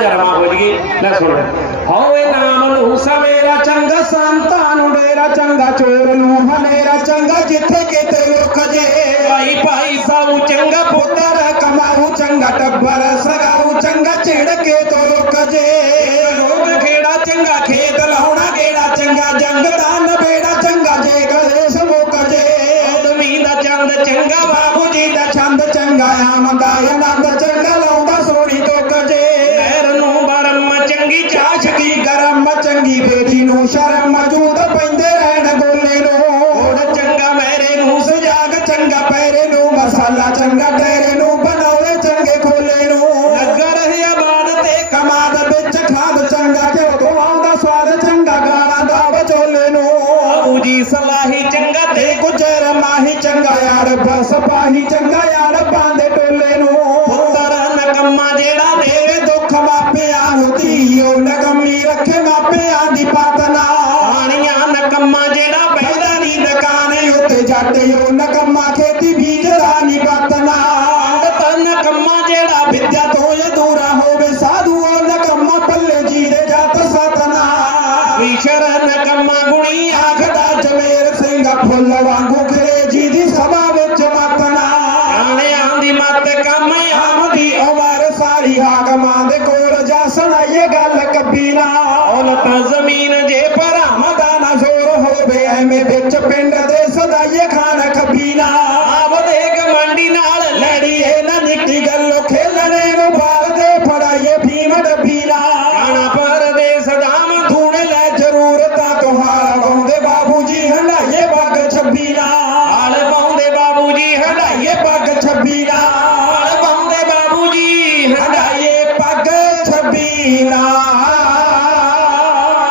ਜਰਮਾ ਹੋ ਜਗੀ ਲੈ ਸੁਣ। ਹੋਵੇ ਨਾਮ ਨੂੰ ਸਵੇਰਾ ਚੰਗਾ ਸੰਤਾਂ ਨੂੰ ਡੇਰਾ ਚੰਗਾ ਚੋਰ ਨੂੰ ਹਨੇਰਾ ਚੰਗਾ ਜਿੱਥੇ ਕਿਤੇ ਲੁਕ ਜੇ। ਭਾਈ ਭਾਈ ਸਾਊ, ਚੰਗਾ ਪੁੱਤਰ ਕਮਾਊ, ਚੰਗਾ ਟੱਬਰ ਸਗਾਊ ਚੰਗਾ ਝਿੜਕੇ ਤੋਂ ਲੁਕ ਜੇ। ਲੋਕ ਖੇੜਾ ਚੰਗਾ ਖੇਤ ਲਾਉਣਾ, ਕਿਹੜਾ ਚੰਗਾ ਜੰਗ ਦਾ ਚੰਗਾ ਜੇ ਕਲੇਸ਼ ਮੁੱਕ ਦਾ ਚੰਦ ਚੰਗਾ, ਬਾਬੂ ਜੀ ਦਾ ਚੰਦ ਚੰਗਾ ਆਮਦਾ ਆਨੰਦ ਚੰਗਾ ਸ਼ਰਮ ਮੌਜੂਦ ਪੈਂਦੇ ਰਹਿਣ ਗੋਲੇ ਨੂੰ। ਓੜ ਚੰਗਾ ਮੇਰੇ ਨੂੰ ਸੁਜਾਗ, ਚੰਗਾ ਪੈਰੇ ਨੂੰ, ਮਸਾਲਾ ਚੰਗਾ ਟੇਰੇ ਨੂੰ ਬਣਾਵੇ ਚੰਗੇ ਖੋਲੇ ਨੂੰ। ਨਗਰ ਆਬਾਦ ਤੇ ਕਮਾਦ ਵਿੱਚ ਖਾਦ ਚੰਗਾ ਘਿਓ ਤੋਂ ਆਉਂਦਾ ਸਵਾਦ ਚੰਗਾ ਗਾਣਾ ਦਾ ਵਿਚੋਲੇ ਨੂੰ। ਬਾਬੂ ਜੀ ਸਲਾਹੀ ਚੰਗਾ ਤੇ ਗੁਜਰ ਮਾਹੀ ਚੰਗਾ, ਯਾਰ ਬਸ ਪਾਹੀ ਚੰਗਾ, ਯਾਰ ਪਾਉਂਦੇ ਟੋਲੇ ਨੂੰ। ਪੁੱਤਰ ਨਕਮਾ ਜਿਹੜਾ ਦੇ ਤੇਰੇ ਦੁੱਖ ਮਾਪਿਆਂ ਨੂੰ, ਧੀਓ ਨਗਮੀ ਰੱਖੇ ਮਾਪਿਆਂ ਦੀ ਪਾਤਨਾ ਜੱਟ ਯੋ ਨਗਮਾ ਖੇਤੀ ਬੀਜਦਾ ਨਹੀਂ ਪਾਤਨਾ ਪੰਡਤ ਨਕਮਾ ਜਿਹੜਾ ਵਿਦਿਆ ਤੋਂ ਅਧੂਰਾ ਹੋਵੇ ਸਾਧੂ ਉਹ ਨਗਮਾ ਪੱਲੇ ਜੀ ਦੇ ਜੱਟ ਸਤਨਾ ਵਿਸ਼ਰ ਨਕਮਾ ਗੁਣੀ ਆਖਦਾ ਜਮੇਰ ਸਿੰਘ ਫੁੱਲ ਵਾਂਗੂ ਖਰੇ ਜੀ ਦੀ ਸਭਾ ਵਿੱਚ ਮਤਨਾ ਆਣਿਆਂ ਦੀ ਮੱਤ ਕੰਮ ਆ ਆਮਦੀ ਉਮਰ ਸਾਰੀ ਹਾਕਮਾਂ ਦੇ ਕੋਲ ਜਾ ਸੁਣਾਈਏ ਗੱਲ ਕਬੀਰਾ। ਔਲਤ ਜ਼ਮੀਨ ਜੇ ਭਰਾਵਾਂ ਹੋਵੇ ਐਵੇਂ ਵਿੱਚ ਪਿੰਡ ਦੇ ਸਦਾਈਏ ਖਾਨ ਕਬੀਰਾ ਆਪਦੇ ਗਮੰਡੀ ਨਾਲ ਲੜੀਏ ਨਾ ਨਿੱਕੀ ਗੱਲੋਂ ਖੇਲਣੇ ਨੂੰ ਬਾਲਦੇ ਫੜਾਈਏ ਭੀਮ ਡਬੀਰਾ ਆਣਾ ਪਰਦੇਸ ਦਾਮ ਧੂਣੇ ਲੈ ਜ਼ਰੂਰਤਾਂ ਤੁਹਾਰਾ ਗਾਉਂਦੇ ਬਾਬੂ ਜੀ ਹੰਡਾਈਏ ਪੱਗ ਛੱਬੀਰਾ ਹਾਲ ਪਾਉਂਦੇ ਬਾਬੂ ਜੀ ਹੰਡਾਈਏ ਪੱਗ ਛੱਬੀਰਾ ਹਾਲ ਪਾਉਂਦੇ ਬਾਬੂ ਜੀ ਹੰਡਾਈਏ ਪੱਗ ਛੱਬੀਰਾ